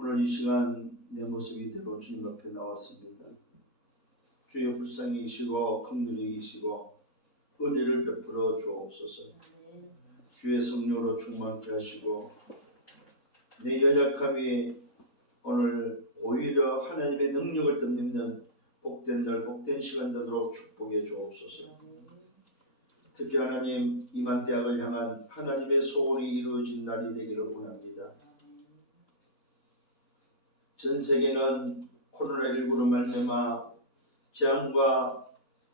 오늘 이 시간 내 모습 이대로 주님 앞에 나왔습니다. 주의 불쌍히 계시고 긍휼히 계시고 은혜를 베풀어 주옵소서. 주의 성령으로 충만케 하시고 내 연약함이 오늘 오히려 하나님의 능력을 덧입는 복된 날 복된 시간 되도록 축복해 주옵소서. 특히 하나님 이만대학을 향한 하나님의 소원이 이루어진 날이 되기를 원합니다. 전 세계는 코로나19로 말미암아 재앙과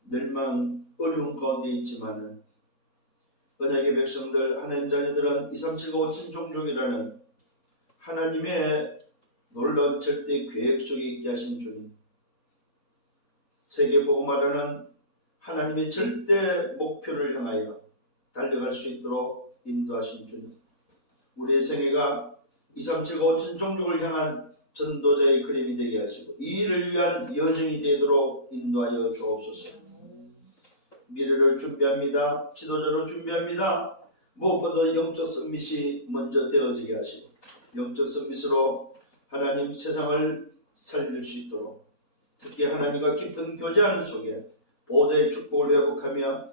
멸망, 어려운 가운데 있지만은 언약의 백성들, 하나님 자녀들은 2, 3, 7, 5, 5천 종족이라는 하나님의 놀라운 절대 계획 속에 있게 하신 주님, 세계 복음화라는 하나님의 절대 목표를 향하여 달려갈 수 있도록 인도하신 주님, 우리의 생애가 2, 3, 7, 5, 5천 종족을 향한 전도자의 그림이 되게 하시고 이 일을 위한 여정이 되도록 인도하여 주옵소서. 미래를 준비합니다. 지도자로 준비합니다. 무엇보다 영적 서밋이 먼저 되어지게 하시고 영적 서밋으로 하나님 세상을 살릴 수 있도록, 특히 하나님과 깊은 교제하는 속에 보호자의 축복을 회복하며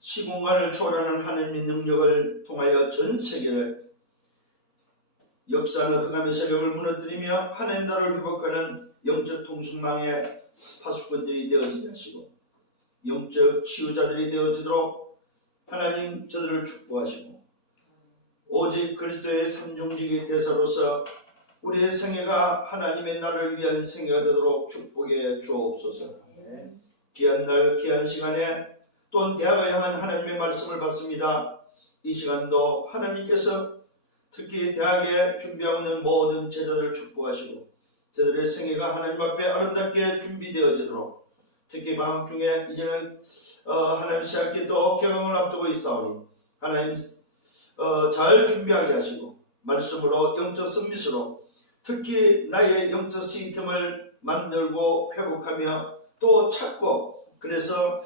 시공간을 초월하는 하나님의 능력을 통하여 전 세계를 역사하는 흑암의 세력을 무너뜨리며 하나님 나라를 회복하는 영적 통신망의 파수꾼들이 되어지게 하시고 영적 치유자들이 되어지도록 하나님 저들을 축복하시고 오직 그리스도의 삼중직의 대사로서 우리의 생애가 하나님의 나라를 위한 생애가 되도록 축복해 주옵소서. 귀한 날 귀한 시간에 또한 대학을 향한 하나님의 말씀을 받습니다. 이 시간도 하나님께서 특히 대학에 준비하고 있는 모든 제자들을 축복하시고 저들의 생애가 하나님 앞에 아름답게 준비되어지도록, 특히 방학 중에 이제는 하나님 새학기 또 개강을 앞두고 있사오니 하나님 잘 준비하게 하시고 말씀으로 영적 서밋으로 특히 나의 영적 시스템을 만들고 회복하며 또 찾고, 그래서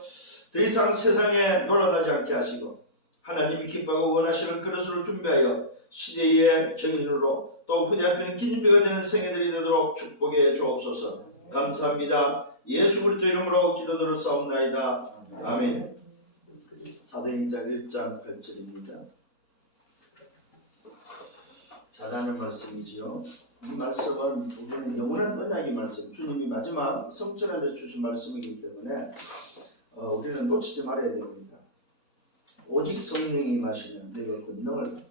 더 이상 세상에 놀아나지 않게 하시고 하나님이 기뻐하고 원하시는 그릇으로 준비하여 시대의 정인으로 또 후대 앞에는 기념비가 되는 생애들이 되도록 축복해 주옵소서. 감사합니다. 예수 그리스도 이름으로 기도드렸사옵나이다. 아멘. 사도행전 1장 8절입니다. 잘하는 말씀이지요. 이 말씀은 우리는 영원한 언약의 말씀, 주님이 마지막 성전에서 주신 말씀이기 때문에 우리는 놓치지 말아야 됩니다. 오직 성령이 임하시면 내가 권능을 받고,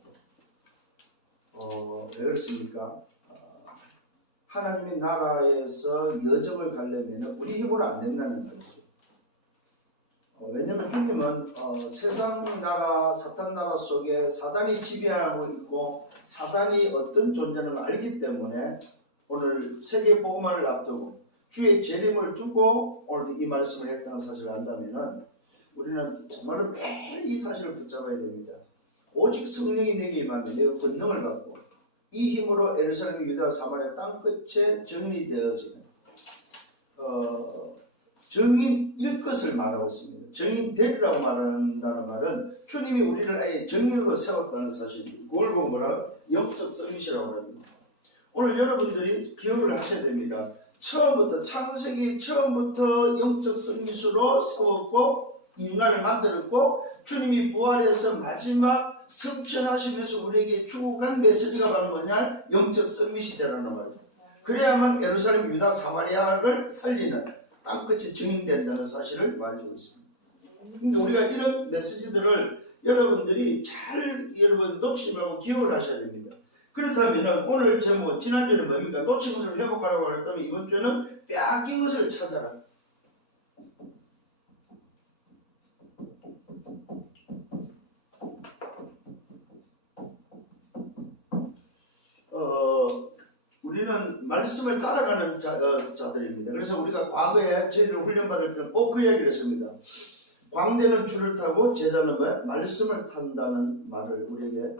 왜 그렇습니까? 하나님의 나라에서 여정을 가려면 우리 힘으로 안 된다는 거죠. 왜냐하면 주님은 세상 나라, 사탄 나라 속에 사단이 지배하고 있고 사단이 어떤 존재는 알기 때문에 오늘 세계 복음화를 앞두고 주의 재림을 두고 오늘 이 말씀을 했다는 사실을 안다면 우리는 정말로 매일 이 사실을 붙잡아야 됩니다. 오직 성령이 내게 임하면 내가 권능을 받고 이 힘으로 예루살렘, 유다, 사마리아 땅끝에 정인이 되어지는 정인일 것을 말하고 있습니다. 정인 되리라고 말한다는 말은 주님이 우리를 아예 정인으로 세웠다는 사실입니다. 그걸 보고 뭐라? 영적 서밋이라고 합니다. 오늘 여러분들이 기억을 하셔야 됩니다. 처음부터 창세기 처음부터 영적 서밋으로 세웠고 인간을 만들었고 주님이 부활해서 마지막 성천하시면서 우리에게 주고 간 메시지가 바로 뭐냐? 영적 서밋이 되라는 말이에요. 그래야만 예루살렘, 유다, 사마리아를 살리는 땅끝이 증인된다는 사실을 말해주고 있습니다. 근데 우리가 이런 메시지들을 여러분들이 잘 놓치지 말고 기억을 하셔야 됩니다. 그렇다면 오늘 제목, 지난주에는 뭡니까? 놓친 것을 회복하라고 했다면 이번 주에는 빼앗긴 것을 찾아라. 우리는 말씀을 따라가는 자들입니다. 그래서 우리가 과거에 저희들 훈련받을 때는 꼭 그 이야기를 했습니다. 광대는 줄을 타고 제자는 말씀을 탄다는 말을 우리에게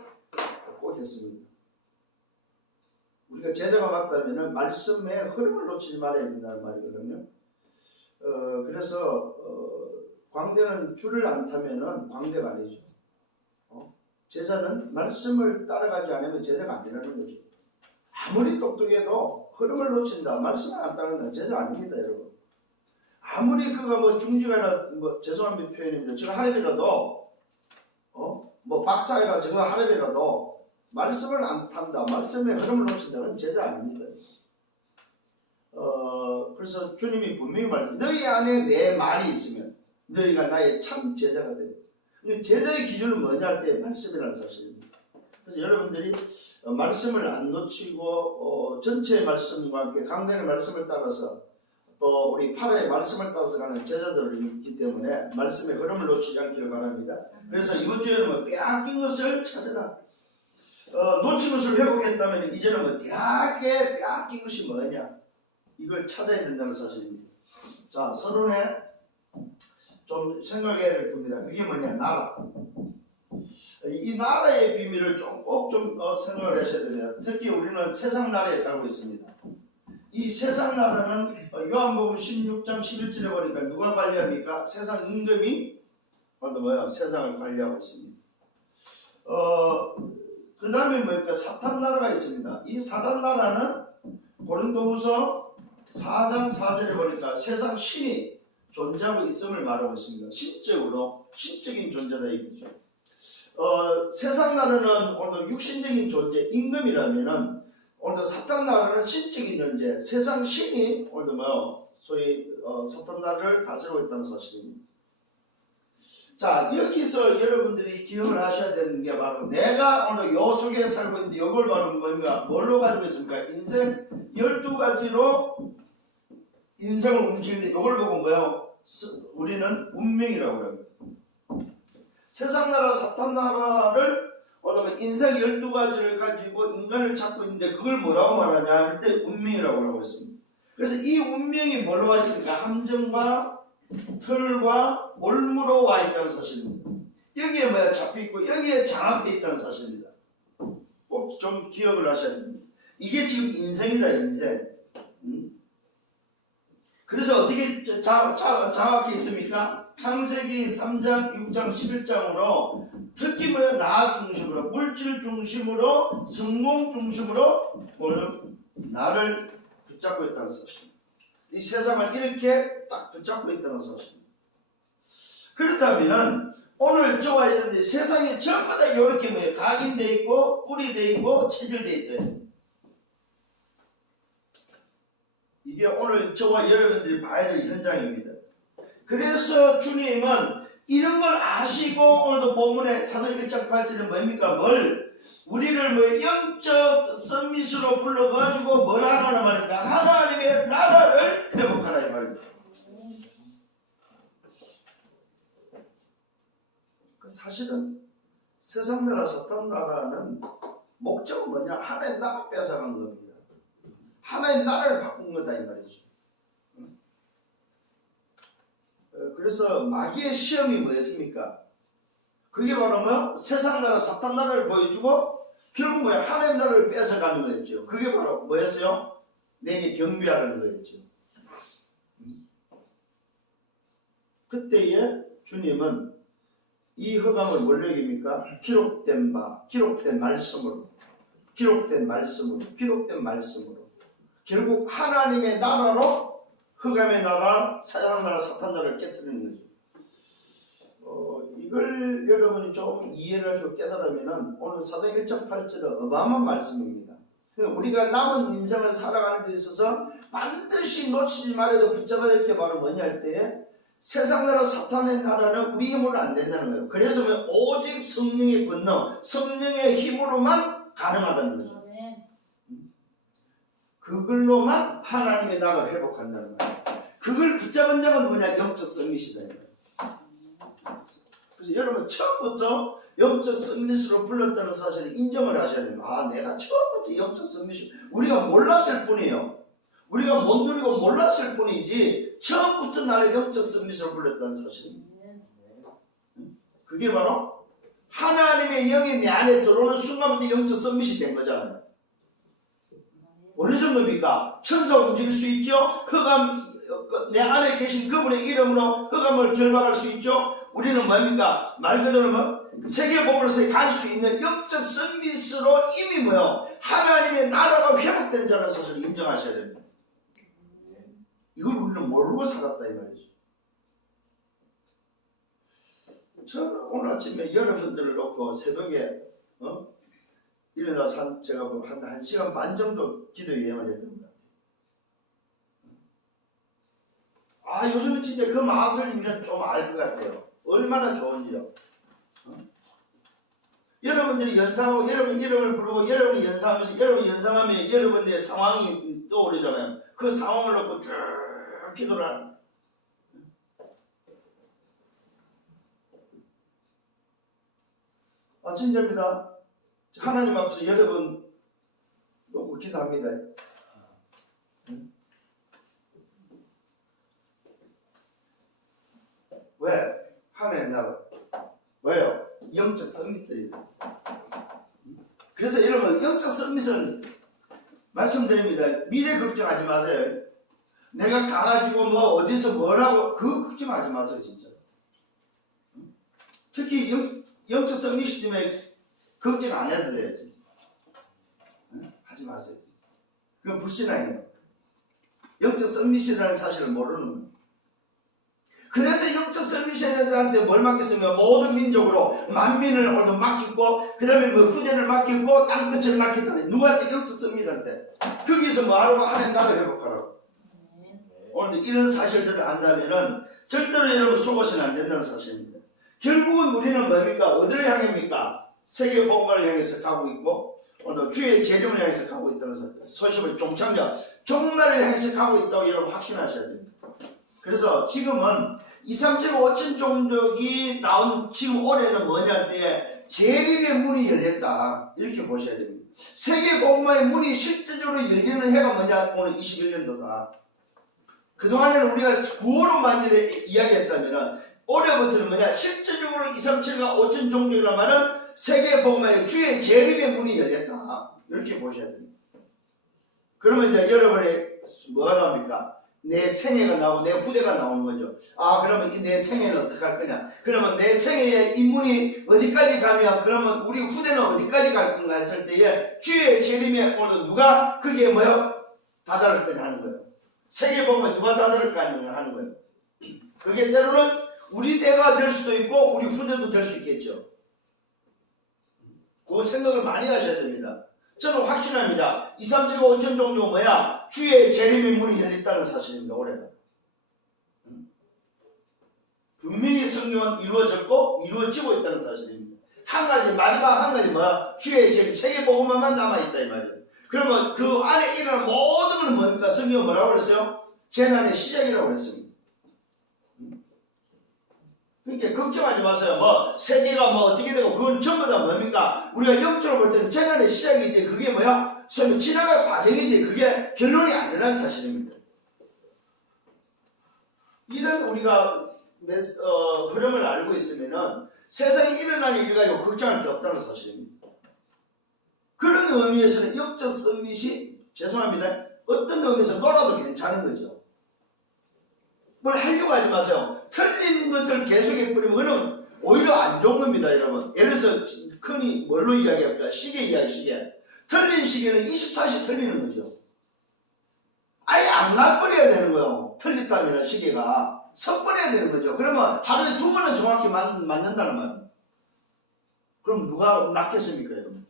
꼭 했습니다. 우리가 제자가 맞다면 말씀의 흐름을 놓치지 말아야 된다는 말이거든요. 그래서 광대는 줄을 안 타면 광대가 아니죠. 제자는 말씀을 따라가지 않으면 제자가 아니라는 거죠. 아무리 똑똑해도 흐름을 놓친다, 말씀을 안 따른다, 제자 아닙니다, 여러분. 아무리 그가 뭐 중직이나 뭐 죄송한 표현입니다. 저거 하려면라도 뭐 박사이라 저거 하려면라도 말씀을 안 탄다, 말씀의 흐름을 놓친다는 제자 아닙니다. 그래서 주님이 분명히 말씀, 너희 안에 내 말이 있으면 너희가 나의 참 제자가 돼. 제자의 기준은 뭐냐 할 때 말씀이라는 사실입니다. 그래서 여러분들이 말씀을 안 놓치고 전체의 말씀과 함께 강단의 말씀을 따라서 또 우리 파라의 말씀을 따라서 가는 제자들이 있기 때문에 말씀의 흐름을 놓치지 않기를 바랍니다. 그래서 이번 주에는 뭐 빼앗긴 것을 찾으라. 놓친 것을 회복했다면 이제는 뭐 대학에 빼앗긴 것이 뭐냐, 이걸 찾아야 된다는 사실입니다. 자, 서론에 좀 생각해야 될 겁니다. 그게 뭐냐, 나라. 이 나라의 비밀을 꼭 좀 생각을 하셔야 됩니다. 특히 우리는 세상 나라에 살고 있습니다. 이 세상 나라는 요한복음 16장 11절에 보니까 누가 관리합니까? 세상 임금이 세상을 관리하고 있습니다. 그 다음에 뭐니까 사탄 나라가 있습니다. 이 사탄 나라는 고린도후서 4장 4절에 보니까 세상 신이 존재하고 있음을 말하고 있습니다. 신적으로 신적인 존재다 이거죠. 세상 나라는 오늘 육신적인 존재 임금이라면은 오늘 사탄 나라는 신적인 존재, 세상 신이 오늘 소위 사탄 나라를 다스리고 있다는 사실입니다. 자, 여기서 여러분들이 기억을 하셔야 되는 게 바로 내가 오늘 요 속에 살고 있는데 이걸 바로 뭔가 뭘로 가지고 있습니까? 인생 12가지로 인생을 움직이는데 이걸 보고 뭐요? 우리는 운명이라고 합니다. 세상 나라 사탄 나라를 인생 12가지를 가지고 인간을 찾고 있는데 그걸 뭐라고 말하냐 할 때 운명이라고 하고 있습니다. 그래서 이 운명이 뭘로 와 있습니까? 함정과 털과 올무로 와 있다는 사실입니다. 여기에 뭐야 잡혀있고 여기에 장악되어 있다는 사실입니다. 꼭 좀 기억을 하셔야 됩니다. 이게 지금 인생이다, 인생. 그래서 어떻게 장악해 있습니까? 창세기 3장, 6장, 11장으로 특히 뭐야 나 중심으로, 물질 중심으로, 성공 중심으로 나를 붙잡고 있다는 사실입니다. 이 세상을 이렇게 딱 붙잡고 있다는 사실입니다. 그렇다면 오늘 저와 여러분들이 세상에 전부 다 이렇게 뭐예요? 각인되어 있고 뿌리되어 있고 체질되어 있대요. 이게 오늘 저와 여러분들이 봐야 될 현장입니다. 그래서 주님은 이런 걸 아시고 오늘도 본문의 사도행 1장 8절은 뭡니까? 우리를 영적 서밋으로 불러가지고 뭘 하라는 말입니까? 하나님의 나라를 회복하라 이 말입니다. 사실은 세상 나라 사탄 나라는 목적은 뭐냐? 하나님 나라 뺏어간 겁니다. 하나님 나라를 바꾼 거다 이 말이죠. 그래서 마귀의 시험이 뭐였습니까? 그게 바로 세상 나라 사탄 나라를 보여주고 결국 하나님 나라를 뺏어가는 거였죠. 그게 바로 뭐였어요? 내게 경배하라는 거였죠. 그때에 주님은 이 허감을 뭘로 얘기합니까? 기록된 바, 기록된 말씀으로 결국 하나님의 나라로 흑암의 나라, 사자랑 나라, 사탄 나라를 깨뜨리는 거죠. 이걸 여러분이 좀 이해를 좀 깨달으면 오늘 사도행 1장 8절은 어마어마한 말씀입니다. 우리가 남은 인생을 살아가는 데 있어서 반드시 놓치지 말아야 붙잡아야 될 게 바로 뭐냐 할 때 세상 나라 사탄의 나라는 우리 힘으로 안 된다는 거예요. 그래서 오직 성령의 권능, 성령의 힘으로만 가능하다는 거죠. 그걸로만 하나님의 나라를 회복한다는 거예요. 그걸 붙잡은 자가 누구냐? 영적 성밋이다. 그래서 여러분 처음부터 영적 성밋으로 불렀다는 사실을 인정을 하셔야 됩니다. 내가 처음부터 영적 성밋이 우리가 몰랐을 뿐이에요. 우리가 못 누리고 몰랐을 뿐이지 처음부터 나를 영적 성밋으로 불렀다는 사실입니다. 그게 바로 하나님의 영이 내 안에 들어오는 순간부터 영적 성밋이 된 거잖아요. 어느 정도입니까? 천사 움직일 수 있죠? 흑암 내 안에 계신 그분의 이름으로 흑암을 결박할 수 있죠? 우리는 뭡니까? 말 그대로 세계보물로서 갈 수 있는 영적 성밋으로 이미 하나님의 나라가 회복된 자라는 사실을 인정하셔야 됩니다. 이걸 우리는 모르고 살았다 이 말이죠. 저는 오늘 아침에 여러분들을 놓고 새벽에 일어나서 제가 한 1시간 반 정도 기도 여행을 했던 것 같아요. 요즘은 진짜 그 맛을 이제 좀 알 것 같아요. 얼마나 좋은지요. 여러분들이 연상하고 여러분 이름을 부르고 여러분이 연상하면서 여러분 연상하면 여러분의 상황이 떠오르잖아요. 그 상황을 놓고 쭉 기도를 하는 진짜입니다. 하나님 앞에서 여러분 놓고 기도합니다. 왜? 하나님 나라. 왜요? 영적 썸밋들이. 그래서 여러분 영적 썸밋은 말씀드립니다. 미래 걱정하지 마세요. 내가 가가지고 뭐 어디서 뭐라고 그거 걱정하지 마세요. 진짜. 특히 영적 썸밋이 때문에 걱정 안 해도 돼요. 진짜. 하지 마세요. 그건 불신앙이에요. 영적 썸밋이라는 사실을 모르는 거예요. 그래서 영적 썸밋한테 뭘 맡겼으면 모든 민족으로 만민을 오늘 맡기고 그 다음에 뭐 후대를 맡기고 땅끝을 맡겼다니 누구한테 영적 썸밋한테 거기서 뭐 하라고 하나님 나라 회복하라고. 오늘 이런 사실들을 안다면은 절대로 여러분 속아서는 안 된다는 사실입니다. 결국은 우리는 뭡니까? 어디를 향합니까? 세계 복음을 향해서 가고 있고 오늘 주의 재림을 향해서 가고 있다는 소식을 종착역 종말을 향해서 가고 있다고 여러분 확신하셔야 됩니다. 그래서 지금은 2, 3, 7, 5천 종족이 나온 지금 올해는 뭐냐 할 때 재림의 문이 열렸다 이렇게 보셔야 됩니다. 세계 복음화의 문이 실제적으로 열리는 해가 뭐냐 오늘 21년도다. 그동안에는 우리가 9월로만 이야기했다면 올해부터는 뭐냐 실제적으로 2, 3, 7과 5천 종족이라면은 세계 복음화의 주의 재림의 문이 열렸다 이렇게 보셔야 됩니다. 그러면 이제 여러분의 뭐가 나옵니까? 내 생애가 나오고 내 후대가 나오는 거죠. 그러면 내 생애는 어떻게 할 거냐? 그러면 내 생애의 인문이 어디까지 가면 그러면 우리 후대는 어디까지 갈 건가 했을 때에 주의 재림에 오늘 누가 그게 뭐요? 다다를 거냐 하는 거예요. 세계 보면 누가 다다를 거냐 하는 거예요. 그게 때로는 우리 대가 될 수도 있고 우리 후대도 될 수 있겠죠. 그 생각을 많이 하셔야 됩니다. 저는 확신합니다. 2, 3, 7, 5천 종족은 뭐야? 주의 재림의 문이 열렸다는 사실입니다. 올해는. 분명히 성경은 이루어졌고 이루어지고 있다는 사실입니다. 한 가지 마지막 한 가지 뭐야? 주의 재림 세계 복음화만 남아있다 이 말이에요. 그러면 그 안에 일어나는 모든 건 뭡니까? 성경은 뭐라고 그랬어요? 재난의 시작이라고 그랬습니다. 그러니까 걱정하지 마세요. 뭐 세계가 뭐 어떻게 되고 그건 전부 다 뭡니까? 우리가 영적으로 볼 때는 재난의 시작이지 그게 뭐야? 소위 지나갈 과정이지 그게 결론이 아니라는 사실입니다. 이런 우리가 흐름을 알고 있으면은 세상에 일어나는 일 가지고 걱정할 게 없다는 사실입니다. 그런 의미에서는 영적 썸밋이 죄송합니다. 어떤 의미에서 놀아도 괜찮은 거죠. 뭘 하려고 하지 마세요. 틀린 것을 계속해 뿌리면 그는 오히려 안 좋은 겁니다, 여러분. 예를 들어서 흔히 뭘로 이야기합니까? 시계 이야기, 시계. 틀린 시계는 24시 틀리는 거죠. 아예 안 가버려야 되는 거예요. 틀렸다면 시계가 섞어내야 되는 거죠. 그러면 하루에 2번은 정확히 맞는다는 말이에요. 그럼 누가 낚였습니까, 여러분?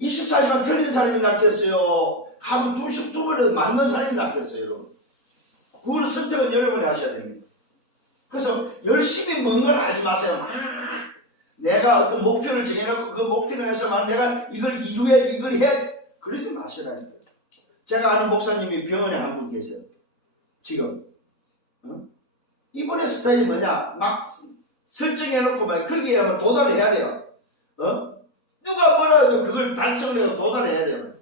24시간 틀린 사람이 낚였어요. 하루 2번을 맞는 사람이 낚였어요, 여러분. 그걸 선택은 여러분이 하셔야 됩니다. 그래서 열심히 뭔가를 하지 마세요. 내가 어떤 목표를 정해놓고 그 목표를 해서만 내가 이걸 이루해, 이걸 해. 그러지 마시라니까요. 제가 아는 목사님이 병원에 한 분 계세요. 지금. 이번에 스타일이 뭐냐? 막 설정해놓고 막 그렇게 하면 도달해야 돼요. 누가 뭐라 해도 그걸 달성을 해서 도달해야 돼요.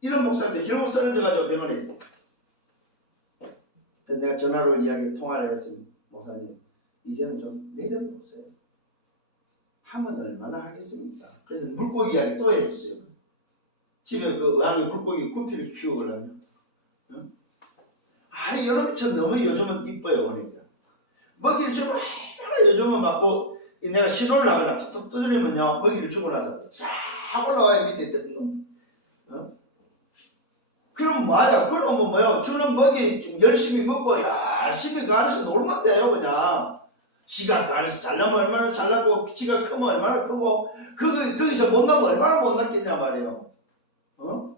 이런 목사님들 결국 쓰러져가지고 병원에 있어요. 그래서 내가 전화로 통화를 했습니다. 목사님, 이제는 좀 내려놓으세요. 하면 얼마나 하겠습니까? 그래서 물고기 이야기 또 해줬어요. 집에 그 의왕에 물고기 구피를 키우거든요. 여러분, 저 너무 요즘은 이뻐요, 그러니까. 먹이를 주면 얼마나 요즘은 막 내가 신호를 하거나 툭툭 두드리면요, 먹이를 주고 나서 싹 올라와요, 밑에 있던 놈. 그럼 뭐야? 그러면 뭐야? 주는 먹이 좀 열심히 먹고 열심히 그 안에서 놀면 돼요 그냥. 지가 그 안에서 잘나면 얼마나 잘나고 지가 크면 얼마나 크고 거기서 못 나면 얼마나 못 났겠냐 말이에요. 어?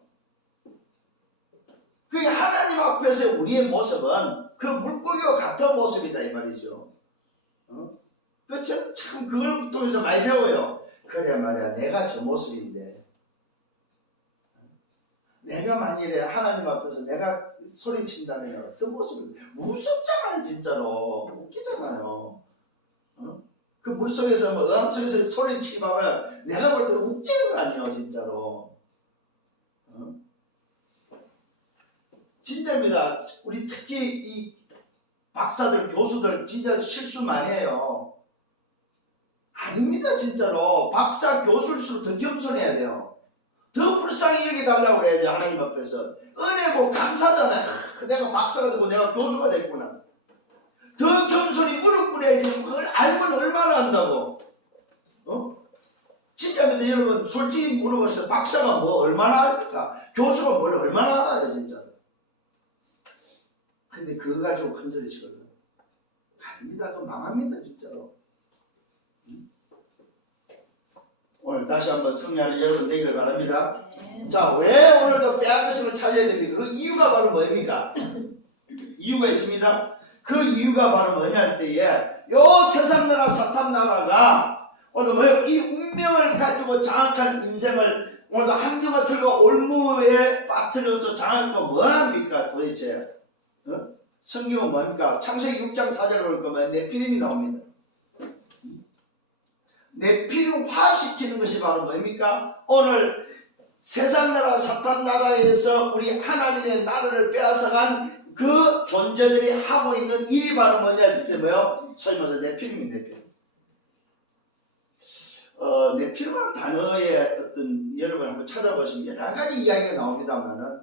그게 하나님 앞에서 우리의 모습은 그 물고기와 같은 모습이다 이 말이죠. 어? 그렇죠? 참 그걸 통해서 많이 배워요. 그래 말이야 내가 저 모습인데 내가 만일에 하나님 앞에서 내가 소리친다면 어떤 모습이 무섭잖아요 진짜로. 웃기잖아요. 어? 그 물속에서 뭐 어항 속에서 소리치기 봐봐요. 내가 볼 때는 웃기는 거 아니에요 진짜로. 어? 진짜입니다. 우리 특히 이 박사들 교수들 진짜 실수 많이 해요. 아닙니다 진짜로. 박사 교수일수록 더 겸손해야 돼요. 더 불쌍히 여기달라고 그래야 돼 하나님 앞에서. 은혜 뭐 감사잖아요. 내가 박사가 되고 내가 교수가 됐구나. 더 겸손히 무릎 꿇어야지. 그걸 알면 얼마나 한다고. 어? 진짜입니다 여러분. 솔직히 물어보세요. 박사가 뭐 얼마나 합니까? 교수가 뭘 얼마나 알아요 진짜. 근데 그거 가지고 큰 소리 치거든요. 아닙니다. 그건 망합니다 진짜로. 오늘 다시 한번 승리하는 여러분 되기를 바랍니다. 자, 왜 오늘도 빼앗으심을 찾아야 됩니까? 그 이유가 바로 뭡니까? 이유가 있습니다. 그 이유가 바로 뭐냐 할 때에 요 세상 나라 사탄 나라가 오늘 뭐예요? 이 운명을 가지고 장악한 인생을 오늘도 함정을 틀고 올무에 빠뜨려서 장악하고 뭐 합니까 도대체? 어? 성경은 뭡니까? 창세기 6장 4절을 볼 거면 네피림이 나옵니다. 네피림화시키는 것이 바로 뭡니까? 오늘 세상 나라 사탄 나라에서 우리 하나님의 나라를 빼앗아간 그 존재들이 하고 있는 일이 바로 뭐냐 했을 때 뭐요? 소위 말해서 네피림입니다. 네피림. 네피림이라는 단어의 어떤 여러분 한번 찾아보시면 여러 가지 이야기가 나옵니다만은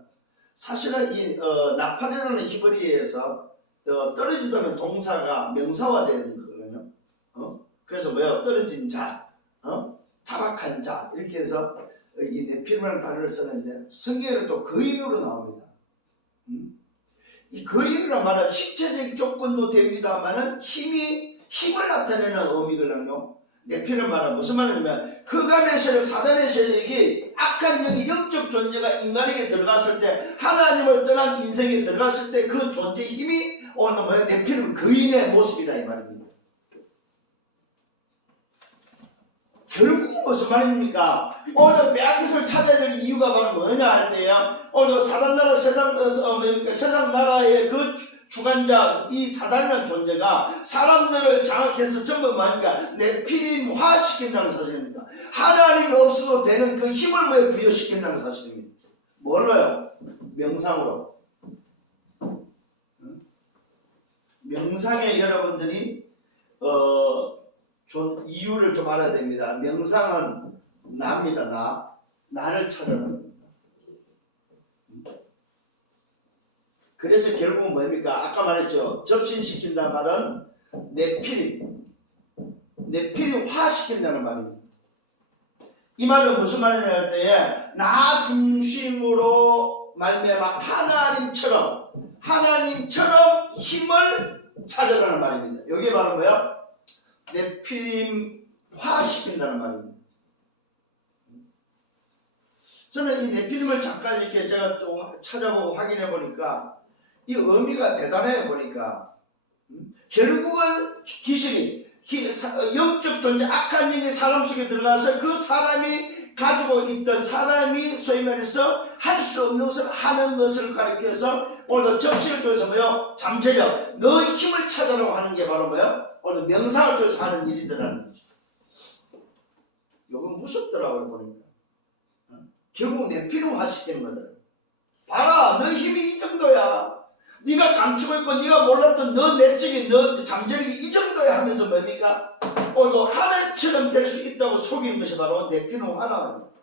사실은 이 나팔이라는 히브리어에서 떨어지다는 동사가 명사화되는 거거든요. 그래서 뭐요? 떨어진 자, 타락한 자 이렇게 해서 이 네피림이라는 단어를 쓰는데 성경에는 또 거인으로 나옵니다. 이 거인이란 말은 신체적 조건도 됩니다만은 힘을 나타내는 의미거든요. 네피림 말은 무슨 말이냐면 흑암의 세력, 사단의 세력이 악한 영이 영적 존재가 인간에게 들어갔을 때 하나님을 떠난 인생에 들어갔을 때 그 존재의 힘이 오늘 뭐야? 네피림 거인의 모습이다 이 말입니다. 결국은 무슨 말입니까? 오늘 빼앗김을 찾아야 될 이유가 바로 뭐냐 할 때요. 오늘 사단나라 세상 나라의 그 주관자 이 사단이라는 존재가 사람들을 장악해서 전부 뭡니까? 네피림화 시킨다는 사실입니다. 하나님이 없어도 되는 그 힘을 왜 부여시킨다는 사실입니다. 뭘로요? 명상으로. 명상에 여러분들이 이유를 좀 알아야 됩니다. 명상은 나입니다. 나를 찾아가는 겁니다. 그래서 결국은 뭡니까? 아까 말했죠. 접신시킨다는 말은 네피림화 시킨다는 말입니다. 이 말은 무슨 말이냐 할 때에 나 중심으로 말미암아 하나님처럼 힘을 찾아가는 말입니다. 여기에 바로 뭐야? 네피림화 시킨다는 말입니다. 저는 이 네피림을 잠깐 이렇게 제가 좀 찾아보고 확인해 보니까 이 의미가 대단해 보니까 결국은 귀신이 영적 존재 악한 영이 사람 속에 들어가서 그 사람이 가지고 있던 사람이 소위 말해서 할 수 없는 것을 하는 것을 가리켜서 오늘 접시를 통해서 뭐요? 잠재력 너 힘을 찾아라고 하는 게 바로 뭐요? 오늘 명상을 통해서 하는 일이더라는 거죠. 이건 무섭더라고요 보니까. 결국 네피림화 시키는 거더라고요. 봐라 너 힘이 이 정도야. 네가 감추고 있고 네가 몰랐던 너 내적인 너 잠재력이 이 정도야 하면서 뭡니까? 오늘 하나님처럼 될 수 있다고 속이는 것이 바로 네피림화라는 거예요.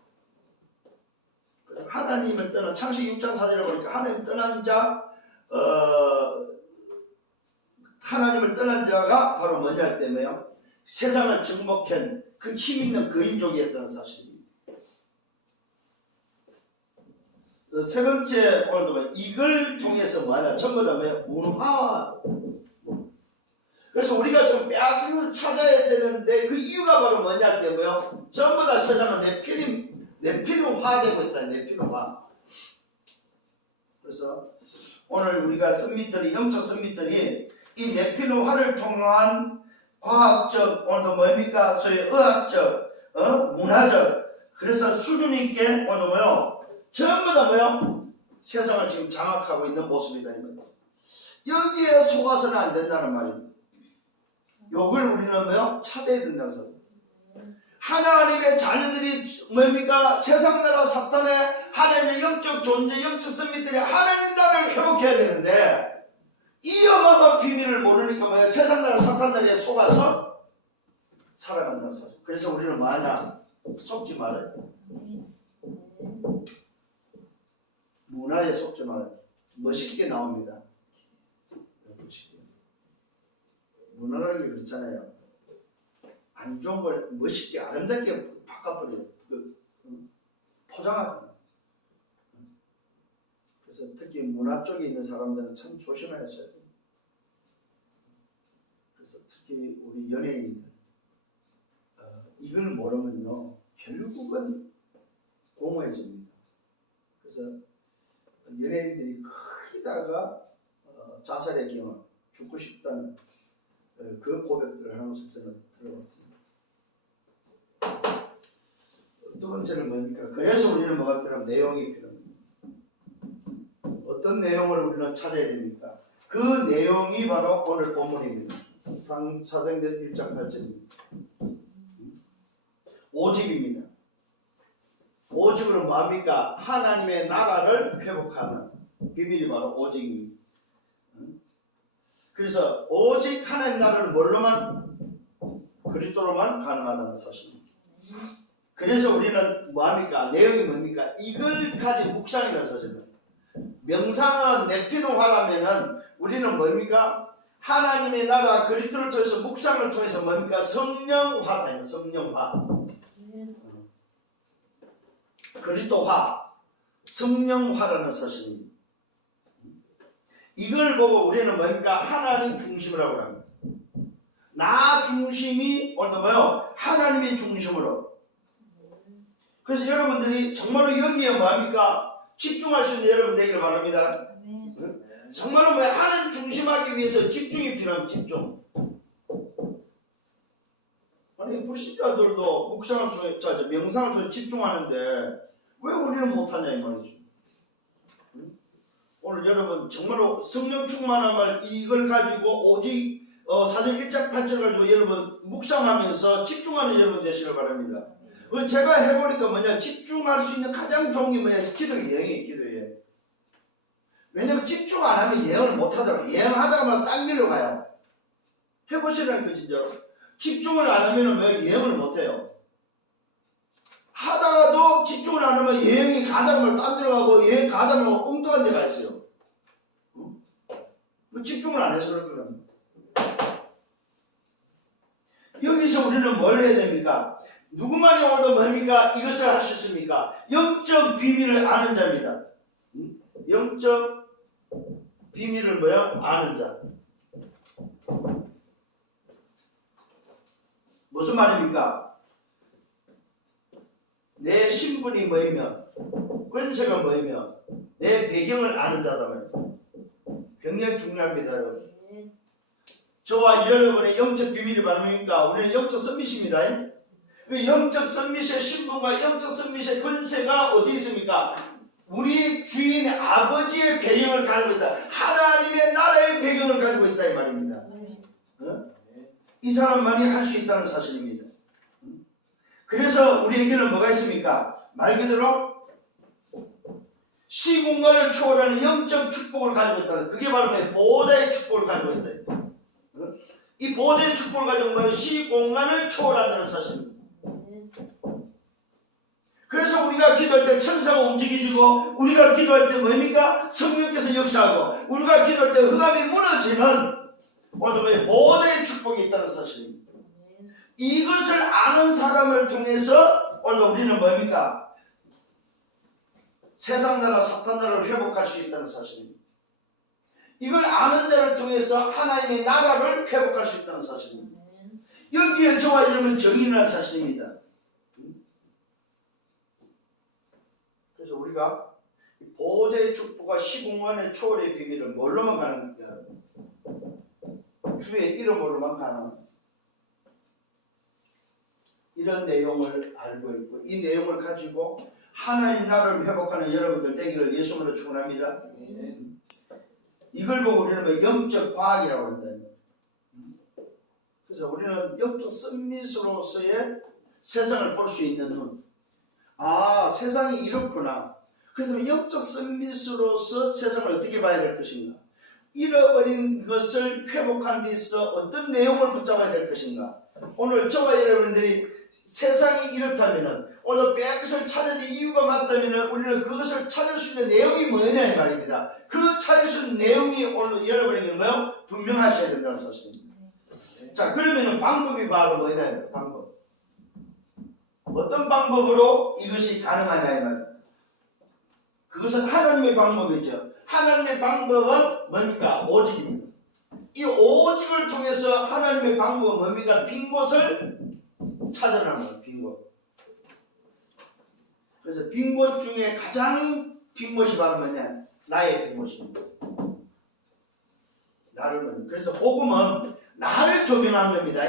그래서 하나님을 떠난 창세기 6장 4절에 보니까 하나님 떠난 자 하나님을 떠난 자가 바로 뭐냐 할 때면요 세상을 정복한 그 힘있는 거인족이었다는 사실입니다. 세 번째 오늘도 이걸 통해서 뭐냐 전부 다 뭐야 문화. 그래서 우리가 좀 빼앗김을 찾아야 되는데 그 이유가 바로 뭐냐 할 때 뭐요 전부 다 세상은 내피름화되고 있다. 내피름화. 그래서 오늘 우리가 썸밋들이 영적 썸밋들이 이 내피름화를 통한 과학적 오늘도 뭡니까 소위 의학적 문화적 그래서 수준 있게 오늘도 뭐요 전부 다 뭐요 세상을 지금 장악하고 있는 모습이다. 여기에 속아서는 안 된다는 말입니다. 요걸 우리는 뭐요 찾아야 된다는 소리. 하나님의 자녀들이 뭡니까 세상 나라 사탄의 하나님의 영적 존재 영적 썸밋들이 하나님 나라를 회복해야 되는데 이 어마어마한 비밀을 모르니까 뭐야 세상 나라 사탄 나라에 속아서 살아간다는 사실. 그래서 우리는 뭐하냐 속지 말아요. 문화에 속지 말아요. 멋있게 나옵니다. 멋있게. 문화라는 게 그렇잖아요. 안 좋은 걸 멋있게 아름답게 바꿔버려요. 포장하다. 그래서 특히 문화 쪽에 있는 사람들은 참 조심하셔야 돼요. 그래서 특히 우리 연예인들 이걸 모르면요 결국은 공허해집니다. 그래서 연예인들이 크다가 자살의 경험, 죽고 싶다는 그 고백들을 하면서 저는 들어봤습니다. 두 번째는 뭡니까? 그래서 우리는 뭐가 필요하면 내용이 필요합니다. 어떤 내용을 우리는 찾아야 됩니까? 그 내용이 바로 오늘 본문입니다. 사도행전 1장 8절입니다. 오직입니다. 오직으로 뭐합니까? 하나님의 나라를 회복하는 비밀이 바로 오직입니다. 그래서 오직 하나님 나라를 뭘로만 그리스도로만 가능하다는 사실입니다. 그래서 우리는 뭐합니까? 내용이 뭡니까? 이걸 가지고 묵상이라는 사실입니다. 명상은 내피노화라면은 우리는 뭡니까? 하나님의 나라 그리스도를 통해서 묵상을 통해서 뭡니까? 성령화다. 성령화. 그리스도화. 성령화라는 사실입니다. 이걸 보고 우리는 뭡니까? 하나님 중심이라고 합니다. 나 중심이 오늘도 뭐요? 하나님의 중심으로. 그래서 여러분들이 정말로 여기에 뭐합니까? 집중할 수 있는 여러분 되기를 바랍니다. 정말로 뭐 하나님 중심하기 위해서 집중이 필요합니다. 집중. 아니 불신자들도 묵상을 통해 명상을 통해 집중하는데 왜 우리는 못하냐 이 말이죠. 오늘 여러분 정말로 성령 충만함을 이걸 가지고 오직 사전 1장 8절 가지고 여러분 묵상하면서 집중하는 여러분 되시길 바랍니다. 제가 해보니까 뭐냐 집중할 수 있는 가장 좋은 게 뭐냐 기도의 예행이에요. 기도의 예행. 왜냐면 집중 안 하면 예행을 못 하더라고요. 예행하다가 막 딴 길로 가요. 해보시라니까 진짜로. 집중을 안 하면 뭐 예행을 못 해요. 하다가도 집중을 안 하면 예행이 가다가 막 딴 데로 가고 예행 가다가 막 엉뚱한 데가 있어요. 집중을 안 해서 그럴 겁니다. 여기서 우리는 뭘 해야 됩니까? 누구만이 오늘도 뭡니까? 이것을 할 수 있습니까? 영적 비밀을 아는 자입니다. 영적 비밀을 뭐야? 아는 자. 무슨 말입니까? 내 신분이 뭐이면 권세가 뭐이면 내 배경을 아는 자다면 굉장히 중요합니다. 여러분. 저와 여러분의 영적 비밀이 바랍니까? 우리는 영적 썸밋입니다. 그 영적 썸밋의 신분과 영적 썸밋의 권세가 어디 있습니까? 우리 주인의 아버지의 배경을 가지고 있다. 하나님의 나라의 배경을 가지고 있다 이 말입니다. 이 사람만이 할 수 있다는 사실입니다. 그래서 우리에게는 뭐가 있습니까? 말 그대로 시공간을 초월하는 영적 축복을 가지고 있다. 그게 바로 보호자의 축복을 가지고 있다. 이 보호자의 축복을 가지고 있는 시공간을 초월한다는 사실입니다. 그래서 우리가 기도할 때 천사가 움직이고 우리가 기도할 때 뭡니까? 성령께서 역사하고 우리가 기도할 때 흑암이 무너지는 오늘 보호자의 축복이 있다는 사실입니다. 이것을 아는 사람을 통해서 오늘 우리는 뭡니까? 세상 나라 사탄 나라를 회복할 수 있다는 사실입니다. 이걸 아는 자를 통해서 하나님의 나라를 회복할 수 있다는 사실입니다. 여기에 저와 여러분은 정의라는 사실입니다. 그래서 우리가 보호자의 축복과 시공간의 초월의 비밀은 뭘로만 가능합니까? 주의 이름으로만 가능합니다. 이런 내용을 알고 있고 이 내용을 가지고 하나님 나라를 회복하는 여러분들 되기를 예수님으로 축원합니다. 이걸 보고 우리는 영적 과학이라고 한다. 그래서 우리는 영적 씀밋으로서의 세상을 볼 수 있는 눈. 아, 세상이 이렇구나. 그래서 영적 씀밋으로서 세상을 어떻게 봐야 될 것인가? 잃어버린 것을 회복하는 데 있어 어떤 내용을 붙잡아야 될 것인가? 오늘 저와 여러분들이 세상이 이렇다면은 오늘 빼앗을 찾아야 될 이유가 맞다면은 우리는 그것을 찾을 수 있는 내용이 뭐냐 이 말입니다. 그 찾을 수 있는 내용이 오늘 여러분에게 뭐요? 분명하셔야 된다는 사실입니다. 자, 그러면은 방법이 바로 뭐냐? 방법. 어떤 방법으로 이것이 가능하냐 이 말입니다. 그것은 하나님의 방법이죠. 하나님의 방법은 뭡니까? 오직입니다. 이 오직을 통해서 하나님의 방법은 뭡니까? 빈 곳을 찾아내는 거예요. 빈 곳. 그래서 빈 곳 중에 가장 빈 곳이 바로 뭐냐? 나의 빈 곳입니다. 나를 먼저. 그래서 복음은 나를 조명한 겁니다.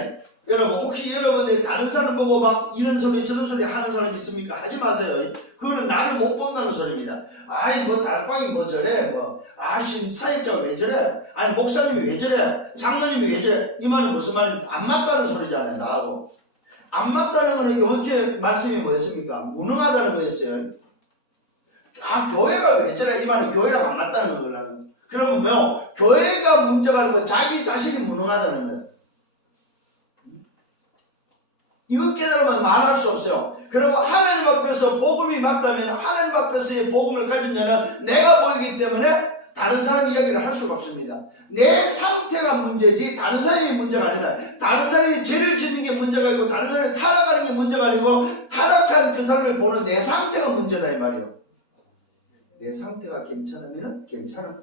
여러분 혹시 여러분들이 다른 사람 보고 막 이런 소리 저런 소리 하는 사람 있습니까? 하지 마세요. 그거는 나를 못 본다는 소리입니다. 아이 뭐 다락방이 뭐 저래 뭐 아신 사역자가 왜 저래 아니 목사님이 왜 저래 장로님이 왜 저래 이 말은 무슨 말입니까? 안 맞다는 소리잖아요. 나하고 안 맞다는 거는 이번 주에 말씀이 뭐였습니까? 무능하다는 거였어요. 아 교회가 왜 저래 이 말은 교회랑 안 맞다는 거라는. 그러면 뭐 교회가 문제가 아니고 자기 자신이 무능하다는 거예요. 이거 깨달으면 말할 수 없어요. 그리고 하나님 앞에서 복음이 맞다면 하나님 앞에서의 복음을 가진 자는 내가 보이기 때문에 다른 사람 이야기를 할 수가 없습니다. 내 상태가 문제지 다른 사람이 문제가 아니다. 다른 사람이 죄를 짓는 게 문제가 아니고 다른 사람이 타락하는 게 문제가 아니고 타락한 그 사람을 보는 내 상태가 문제다 이 말이에요. 내 상태가 괜찮으면 괜찮아.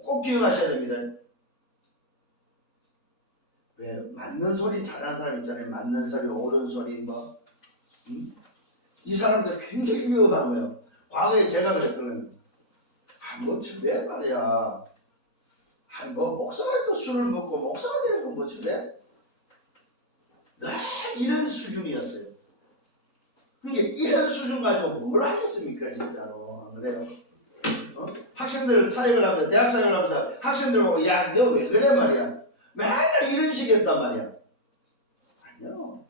꼭 기억하셔야 됩니다. 왜 맞는 소리 잘하는 사람 있잖아요. 맞는 소리, 옳은 소리 뭐. 이 사람들 굉장히 위험한 거예요. 과거에 제가 그랬거든요. 뭐 저래 말이야. 뭐 목사가 또 술을 먹고 목사가 되고 뭐 저래. 이런 수준이었어요. 그게 이런 수준 가지고 뭘 하겠습니까 진짜로. 그래요. 학생들 사역을 하면서 대학 사역을 하면서 학생들 보고 야 너 왜 그래 말이야. 맨날 이런 식이었단 말이야. 아니요.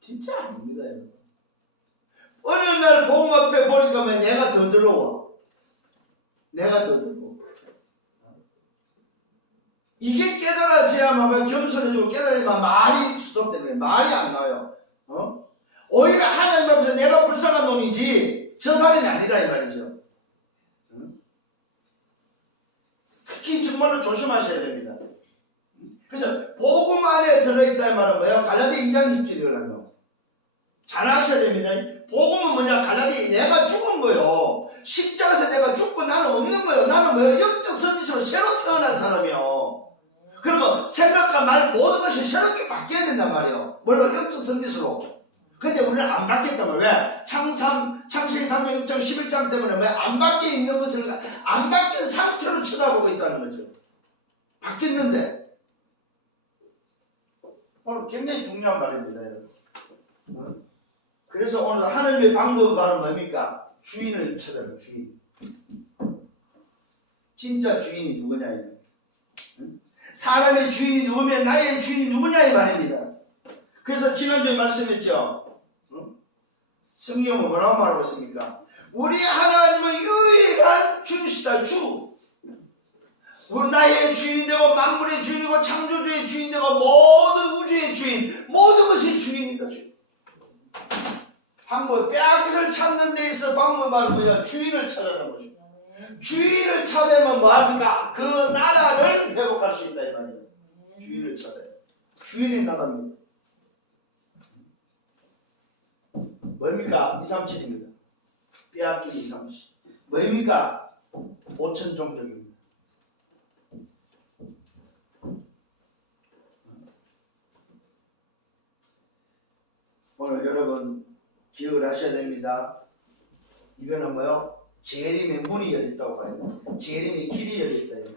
진짜 아닙니다. 여러분. 어느 날 복음 앞에 보니까 내가 더 더러워. 내가 더 더러워. 이게 깨달아져야만 겸손해지고 깨달아야만 말이 수동되는 말이 안 나와요. 오히려 하나님 앞에서 내가 불쌍한 놈이지 저 사람이 아니다 이 말이죠. 특히 정말로 조심하셔야 됩니다. 그래서 복음 안에 들어있다는 말은 뭐예요? 갈라디아 2장 17절이라고. 잘 아셔야 됩니다. 복음은 뭐냐? 갈라디아 내가 죽은 거요. 십자가에서 내가 죽고 나는 없는 거예요. 나는 뭐예요? 영적 서비스로 새로 태어난 사람이요. 그러면 생각과 말 모든 것이 새롭게 바뀌어야 된단 말이에요. 물론 영적 서비스로. 근데 우리는 안 바뀌었단 말이에요. 왜? 창세기 3장 6장 11장 때문에 왜 안 바뀌어 있는 것을 안 바뀐 상태로 쳐다보고 있다는 거죠. 바뀌었는데 오늘 굉장히 중요한 말입니다. 여러분. 그래서 오늘 하나님의 방법은 바로 뭡니까? 주인을 찾아라. 주인. 진짜 주인이 누구냐 이거. 사람의 주인이 누구면 나의 주인이 누구냐 이 말입니다. 그래서 지난주에 말씀했죠. 성경은 뭐라고 말하고 있습니까? 우리 하나님은 유일한 주시다. 주. 우리 나의 주인이 되고 만물의 주인이고 창조주의 주인 되고 모든 우주의 주인 모든 것이 주인이다. 주인. 방법 빼앗을 찾는 데 있어 방법이 바로 뭐냐? 주인을 찾아라는 거죠. 주인을 찾으면 뭐합니까? 그 나라를 회복할 수 있다 이 말이에요. 주인을 찾아요. 주인의 나라입니다. 뭡니까? 237입니다. 빼앗긴 이상시. 뭐입니까? 5천 종족입니다. 오늘 여러분 기억을 하셔야 됩니다. 이거는 뭐요? 재림의 문이 열렸다고 봐야 돼요. 재림의 길이 열렸다.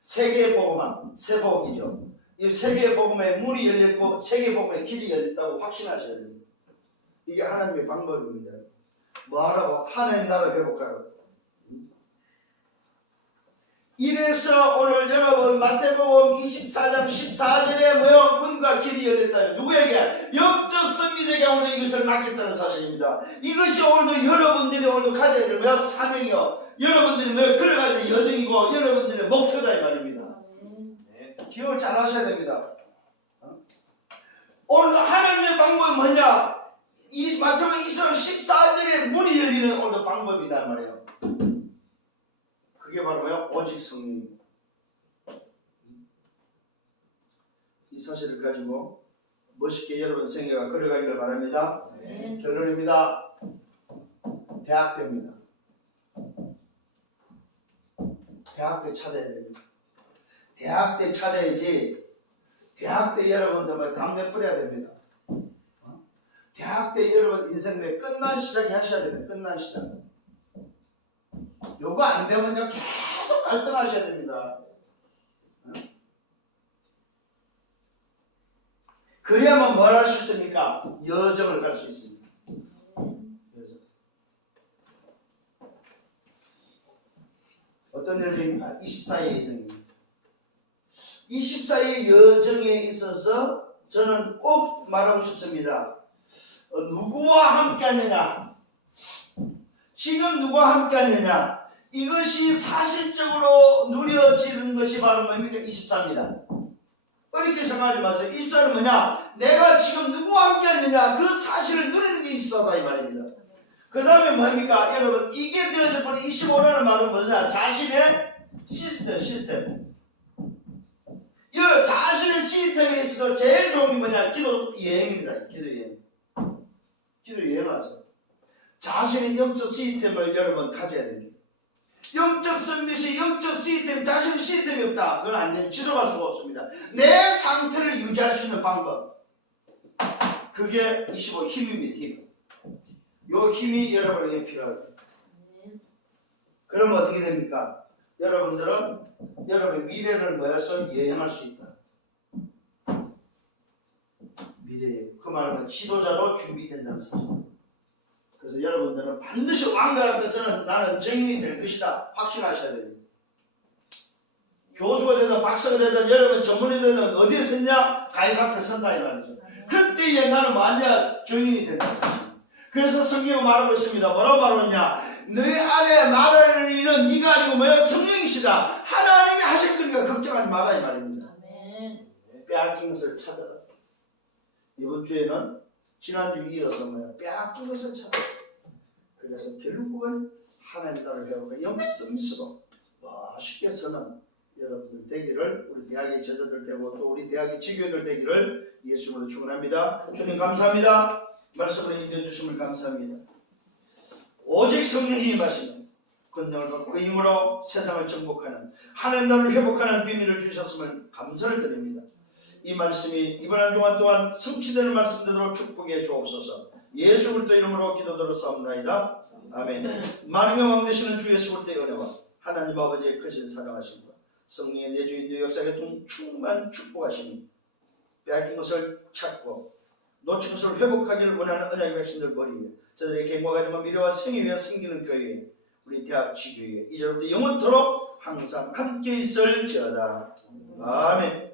세계의 복음만, 세 복이죠. 이 세계의 복음의 문이 열렸고 세계의 복음의 길이 열렸다고 확신하셔야 됩니다. 이게 하나님의 방법입니다. 뭐하라고? 하나님 나라 회복하라고. 이래서 오늘 여러분 마태복음 24장 14절에 뭐요? 문과 길이 열렸다면 누구에게? 영적 선비들에게 오늘 이것을 맡겼다는 사실입니다. 이것이 오늘도 여러분들이 오늘도 가져야 될 뭐요? 사명이요. 여러분들이 뭐요? 걸어가야 될 여정이고 여러분들의 목표다 이 말입니다. 기억을 잘 하셔야 됩니다. 오늘 하나님의 방법이 뭐냐? 이 마태복음 24장 14절에 문이 열리는 오늘 방법이다 말이에요. 그게 바로 뭐야? 오직 성령. 이 사실을 가지고 멋있게 여러분 생애가 걸어가기를 바랍니다. 결론입니다. 대학교입니다. 대학교 찾아야 됩니다. 대학교 찾아야지. 대학교 여러분들 뭐 담배 뿌려야 됩니다. 대학교 여러분 인생의 끝난 시작 하셔야 됩니다. 끝난 시작. 요거 안 되면요 계속 갈등하셔야 됩니다. 그래야만 뭘 할 수 있습니까? 여정을 갈 수 있습니다. 여정. 어떤 여정입니까? 24의 여정입니다. 24의 여정에 있어서 저는 꼭 말하고 싶습니다. 누구와 함께 하느냐? 지금 누구와 함께 하느냐? 이것이 사실적으로 누려지는 것이 바로 뭡니까? 24입니다. 어렵게 생각하지 마세요. 24는 뭐냐? 내가 지금 누구와 함께 하느냐? 그 사실을 누리는 게 24다 이 말입니다. 그 다음에 뭡니까? 여러분 이게 되어져 버린 25라는 말은 뭐냐? 자신의 시스템. 이 자신의 시스템에 있어서 제일 좋은 게 뭐냐? 기도 여행입니다. 기도 여행. 기도 여행하세요. 자신의 영적 시스템을 여러분 가져야 됩니다. 영적 선비시 영적 시스템, 자신의 시스템이 없다. 그건 안 되면 지속할 수가 없습니다. 내 상태를 유지할 수 있는 방법. 그게 25 힘입니다. 힘. 요 힘이 여러분에게 필요합니다. 그러면 어떻게 됩니까? 여러분들은 여러분의 미래를 모여서 여행할 수 있다. 미래. 그 말은 지도자로 준비된다는 사실. 그래서 여러분들은 반드시 왕가 앞에서는 나는 정인이 될 것이다 확신하셔야 됩니다. 교수가 되든 박사가 되든 여러분 전문이 되든 어디에 섰냐? 가이사 앞에 선다 이 말이죠. 그때에 나는 만약 정인이 된다 사실. 그래서 성경이 말하고 있습니다. 뭐라고 말하느냐? 너희 안에 말을 이는 네가 아니고 뭐야? 성령이시다. 하나님이 하실 거니까 걱정하지 마라 이 말입니다. 빼앗긴 것을 찾아라. 이번 주에는 지난주 이어서 뭐야? 빼앗긴 것을 찾아라. 그래서 결국은 하나님 나라를 배우고 영적 성미스로 멋있게 서는 여러분들 되기를, 우리 대학의 제자들 되고 또 우리 대학의 지교들 되기를 예수님으로 축원합니다. 주님 감사합니다. 말씀을 인도해주심을 감사합니다. 오직 성령이 임하시는 권능을 받고 그 힘으로 세상을 정복하는 하나님 나라를 회복하는 비밀을 주셨음을 감사를 드립니다. 이 말씀이 이번 한 주간 동안 성취되는 말씀되도록 축복해 주옵소서. 예수 그리스도 이름으로 기도드렸사옵나이다. 아멘. 만왕의 왕 되시는 주 예수 그리스도의 은혜와 하나님 아버지의 크신 사랑하심과 성령의 내주인도 역사에 충만 축복하심이 빼앗긴 것을 찾고 놓친 것을 회복하기를 원하는 언약의 백성들 머리에 저들의 계획과 가정과 미래와 생애 위에 섬기는 교회에 우리 대학 지교회에 이제부터 영원토록 항상 함께 있을지어다. 아멘.